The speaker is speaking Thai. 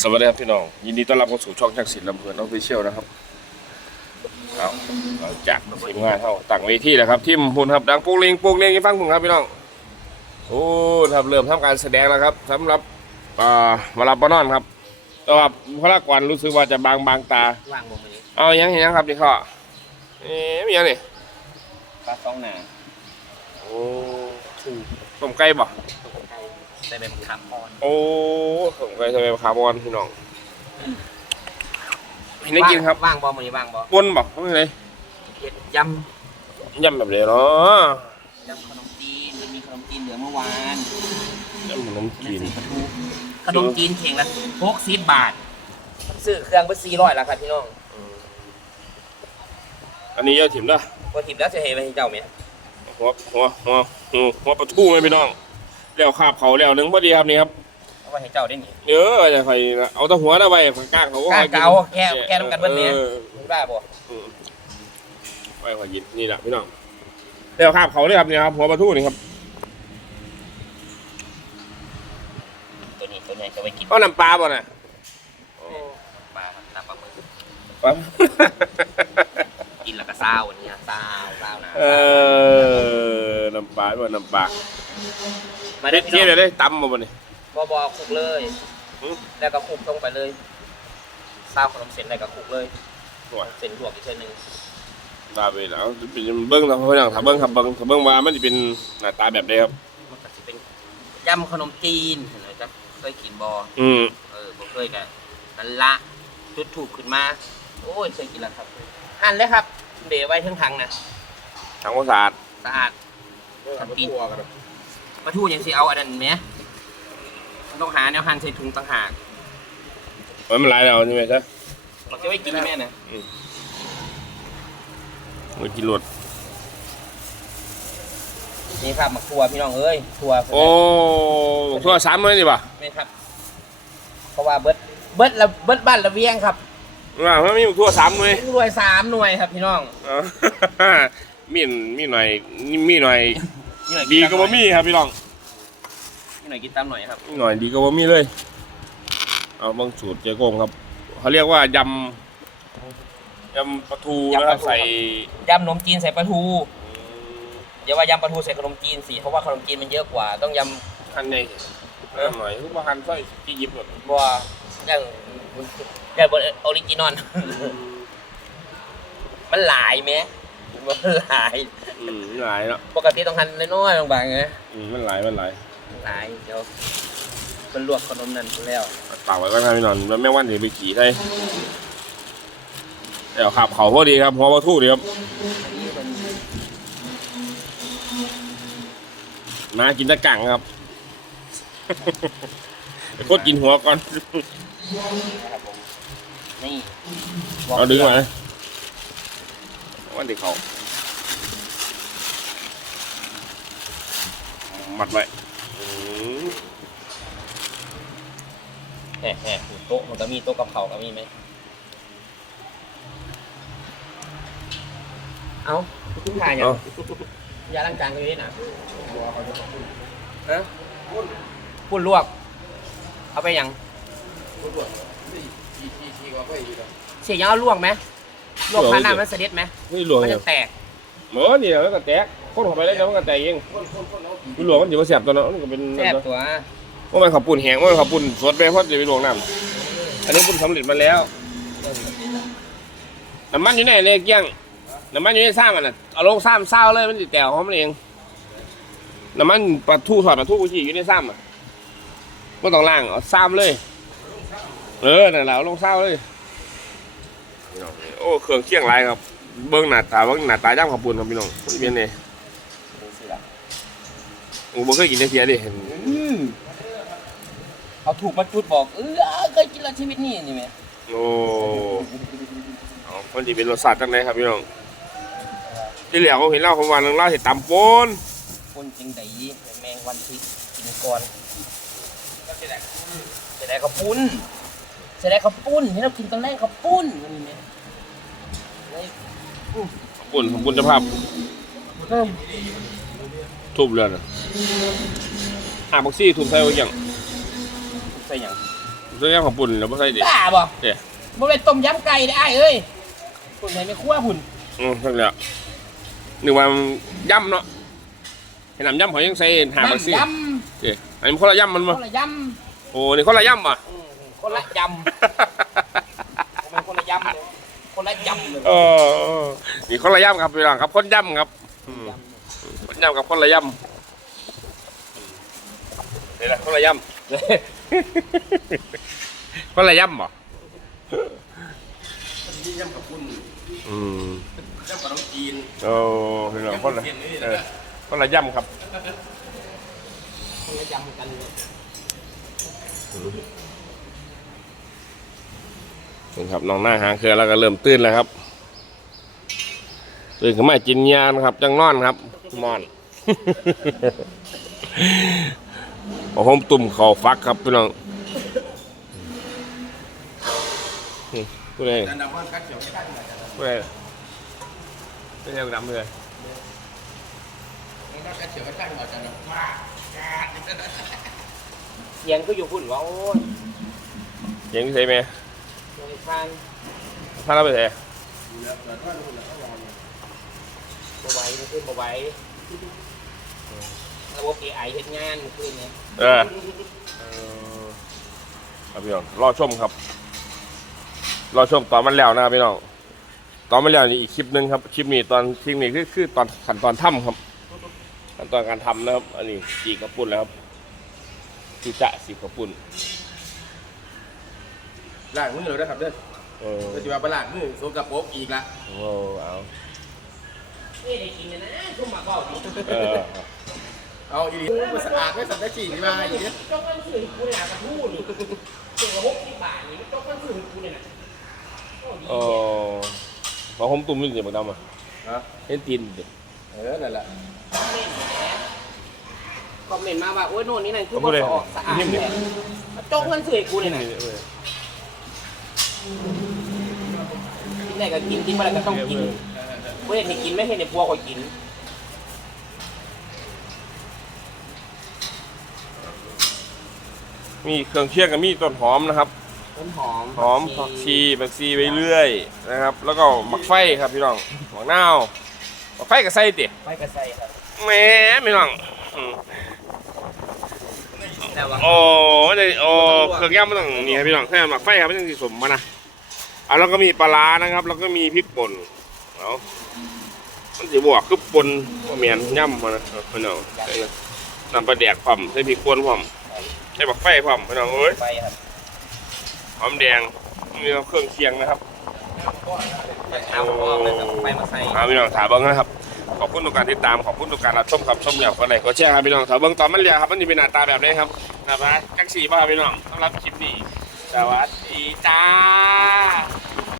สวัสดีครับพี่น้อง ยินดีต้อนรับเข้าสู่ช่องช่างศิลป์ลำเพลินออฟฟิเชียลนะครับเอาหลังจากทีมงานเท่าตั้งเวทีแล้วครับทีมพุ่นครับดังปุกเลงปุกเลงอยังฟังผมครับพี่น้องโอ้ครับเริ่มทำการแสดงแล้วครับสำหรับอ่ามาลาปานอนครับแต่ว่าพระกวันรู้สึกว่าจะบางบางตาว่างบ่มื้อนี้เอายังเห็นยังครับนี่ข้อเอ๊ะมียังนี่ปลาซองหนาโอ้ต้มไก่บ่ ใส่ใบมะขามอ่อนโอ้ต้มไก่ใส่ใบมะขามอ่อนพี่น้องเห็นได้กินครับว่างบ่มื้อนี้ว่างบ่ปนบ่ไม่เป็นไรเฮ็ดยยำแบบเดียวเนาะำยำขนมจีนมันมีขนมจีนเหลือเมื่อวานยำขนมจีนนั่นสิปลาทูขนมจีนเข่งละ60บาทซื้อเครื่องเบิด400แล้วครับพี่น้องอันนี้เยอะถิ่มเด้อบ่ทิมแล้วสิให้ไปให้เจ้าแม่หัวหัวหัวหัวหัวปลาทูไหมพี่น้อง แล้วคาบเขาแล้วหนึงพอดีครับนี่ครับเอาไว้ให้เจ้าได้นี่เยอะจะใครเอาแตะหัวเอาไว้ก้างเขาก็ก้างให้นเก่าแค่แค่น้ำกันเบิดเนี่ยออมึงบ้าบ่อืมไว้ขอยิดนี่แหละพี่น้องแล้วคาบเขาเลยครับนี่ครับหัวปลาทูนี่ครับตัวนี้ตัวใหญ่จะไว้กินเอาน้ำปลาบ่น่ะปลาตำปลาหมึกปั๊บ กินแล้วก็ซาวอันนี้ซาวซาวนะเออน้ำปลาด้วยน้ำปลา มาเด็ได้ดพี่เที่ยน้องวเลยตำมาบ่นี่บ่บ่คลุกเลยหือแล้วก็คลุกลงไปเลยซาวขนมเส้นแล้วก็คลุกเลยโอ้ยเส้นลวกอีกเส้นหนึงตาไปแล้วเป็นเบิ้งเราเขาอย่างถ้าเบิ้งครับเบิ้งถ้าเบิ้งว่ามันจะเป็นหน้าตาแบบใดครับ มันก็สิเป็นยำขนมจีนเห็นไหมจ๊ะเคยกินบออืมเออบ่เคยกันนั่นละจุดถูกขึ้นมา โอ้ยเคยกินแล้วครับหั่นเลยครับเดี๋ยวไว้ทั้งถังนะทางภาษาสตร์สะอาดทำปีน มาทูยังสิเอาอันนั้นไหมมันต้องหาแนวหั่นใส่ถุงต่างหากมันหลายแล้วใช่ไหมจ๊ะมันจะไว้กินแม่นะมันกินรวดนี่ครับมาทัวพี่น้องเอ้ยทัวโอ้ทั่วสามเลยนี่ป่ะแม่นครับ เพราะว่าเบิดเบิดละเบิดบ้านละเวียงครับว่ามันมีทั่วสามเลยรวยสามหน่วยครับพี่น้องอ๋อมีมีหน่อยมีหน่อย นี่หน่อยดีก็บ่มีครับพี่น้องนี่หน่อยกินตามหน่อยครับมีหน่อยดีก็บ่มีเลย เอาบางสูตรเจ๊โกงครับ เขาเรียกว่ายำยำปลาทู นะครับใส่ยำขนมจีนใส่ปลาทูอย่าว่ายำปลาทูใส่ขนมจีนสิเพราะว่าขนมจีนมันเยอะกว่า ต้องยหั่นใหญ่เริ่มหน่อยทุกว่าหั่นใส่ที่ยิบหมดำบัวอย่างอย่างบนออริจินอล มันหลายไหม มันหลาย อืมมันหลายเนาะปกติต้องหั่นน้อยๆบางๆไงอืมมันหลายมันหลายหลายเดี๋ยวมันลวกขนมนั่นแล้วฝากไว้ก็ทำพี่นอนแล้วแม่งวันเดี๋ยวไปขี่ได้เดี๋ยวขับเขาพอดีครับเพอมาทู่ดีครับอันนี้มันมากินตะกังครับไปโคตรกินหัวก่อนนะครับผมนี่เอาดึงมาเลยวันเดี๋ยวเขา มัดไว้อืมแห่แห่โต๊ะมันก็มีโต๊ะกับเขาก็มีไหม เอาขึ้นทานยังเอายาล้างจานก็อยู่นี่นะฮะปุ่นลวก เอาไปยังเสียยังเอาลวกไหมลวกผ่านน้ำมันเสด็จไหมนี่หลวงมันเนี่จะยแตกหมอนี่แล้วก็แตกโคตรเข้าไปแล้วเดี๋ยวมันก็แตกเองนี่หลวงมันจะมาเสียบตัวเนาะมันก็เป็นแซ่บตัวว่ามันขับปุ่นแห้งว่ามันขับปุ่นสดไปเพราะจะไปลวงน้ำอันนี้ปุ่นสำเร็จมาแล้วน้ำมันอยู่ไหนเลยเกี้ยงน้ำมันอยู่ในซ้ำมันน่ะเอาลงซ้ำเศร้าเลยมันติดแตวของมันเองน้ำมันปลาทูถอดปลาทูกุชีอยู่ในซ้ำอะไม่ต้องล่างเอาซ้ำเลย เออนั่นแหละเอาลงเศร้าเลยโอ้เครื่องเคียงไรครับ เบิ้งหน้าตาเบิ้งหน้าตาย่ำขับปุ่นครับพี่น้องมันเป็นไงโอ้บ่เคยกินได้เสียดิเห็นเอาถูกมาจุดบอก เออเคยกินแล้วชีวิตนี่นี่ไหมโอ้เอาคนที่เป็นรสชาติจังไดครับพี่น้องที่เหลือเขาเห็นเล่าของวันนึงเล่าเห็ดตำปนคนจริงใดแมงวันพิษกินก่อนเสียดายข้าวปุ้นเสียดายข้าวปุ้นที่เรากินตอนแรกข้าวปุ้นนี่ไหมขอบคุณขอบคุณเจ้าภาพ ทุบเรือนอะอะบักซี่ทุบใส่ไว้ยังใส่หยังนซื้อยำข้าวปุ่นแล้วไม่ใช่ดิบ้าบ่เดี๋ยวบ่เป็นต้มยำไก่ได้อ้ายเอ้ยคุณไหนไม่คั่วพุ่นอืมใช่แล้วนึกว่ามันย่ำเนาะเห็นน้ำย่ำเขายังใส่หาบักซี่น้ำยเดี๋ยวอันนี้มันคนละย่ำมันำมั้คนละยโอ้นี่คนละย่ำอะำอืมคนละยำผมเป็นคนละยำเลยคนละยำเลยเออเออนี่คนละย่ำครับพี่น้องครับคนย่ำครับอืมคน ย่ำกับคนละย่ำนี่แหละคนละย่ำคนละย่ำบ่นี่ยำกับปุ้นอืมยำกับน้องจีนโอ้พี่น้องคนละเออคนละย่ำครับคนละยำกันเลยนี่ครับน้องหน้าหางเครือแล้วก็เริ่มตื่นแล้วครับ ตื่นขึ้นมากินยานะครับ จังนอนครับมอนโอ้โหตุ่มเข่าฟักครับพี่น้องนี่ผู้ใดอันดับว่ากัดเขียวกัดเหนือจะผู้ใดไม่ใช่ดำเลยมันกัดเขียวกัดเหนือจะว้าเสียงก็อยู่พุ่นว่าโอ้ยเยังใช่ไหมโดยทางพาเราไปไหน เหลือเหลือท่อนหุ่นแล้วก็รอเนี่ยบ่ไหวมันขึ้นบ่ไหวระบบ AI เฮ็ดงานขึ้นเนี่ยเออเออครับพี่น้องรอชมครับ รอชมตอนมันแล้วนะครับพี่น้องตอนมันแล้วนี่อีกคลิปหนึงครับคลิปนี้ตอนคลิปนี้คือคือตอนขั้นตอนทำครับขั้นตอนการทำนะครับ อันนี้จีกระปุ่นแล้วครับจีจะสีกระปุ่นล้างมือเราด้วยครับเด้อเออก็จะมาไปล้างมือโซกับโป๊กอีกละโอ้เอา เออเอาอีดีมันสะอาดไม่สันได้จีนมาอีกเนี่ยจกันซื้อกูเนี่ยกระทู้นี่ตัวหกสิบบาทนี่จกันซื้อกูเนี่ยนะโอ้ดีโอ้พอผมตุ่มนี่เดี๋ยวบักดำอะฮะเห็นตีนดิเออนั่นแหละคอมเมนต์มาว่าโอ้ยโน่นนี่นั่นคือบ่สะอาดสะอาดแท้จกันซื้อกูเนี่ยนะกินได้ก็กินกินบ่ได้วก็ต้องกิน เว้ยนี่กินไม่เห็นในพัวก็กินมีเครื่องเคียงกับมีต้นหอมนะครับ ต้นหอมหอมผักชีผักชีไปเรื่อยนะครับ แล้วก็หมักไฟครับพี่น้องหมักนาวหมักไฟกับไส้ติไปกระใส่ครับแหม่พี่น้องอืมแต่ว่าโอ้มันจะโอ้เครื่องย่างมันต้องนี่ครับพี่น้องแค่หมักไฟครับไม่ต้องสีสมมานะอะแล้วก็มีปลาร้านะครับ แล้วก็มีพริกป่น เอามันจะบวกคือป่นว่าเมียนย่ำมานะพี่น้องใส่นะน้ำปลาแดกพร้อมใส่พริกป่นพร้อมใส่หมักไฟพร้อมพี่น้องเอ้ยไปครับหอมแดงมีเครื่องเคียงนะครับเอาออกเลยครับไปมาใส่ครับพี่น้องถามเบิ้งนะครับขอบคุณทุกการติดตามขอบคุณทุกการรับชมครับชมแล้วก็ไหนก็แชร์ครับพี่น้องถามเบิ้งตอนมันเรียครับมันจะเป็นหน้าตาแบบนี้ครับนะครับจังสีป่ะครับพี่น้องสำหรับคลิปนี้สวัสดีจ้า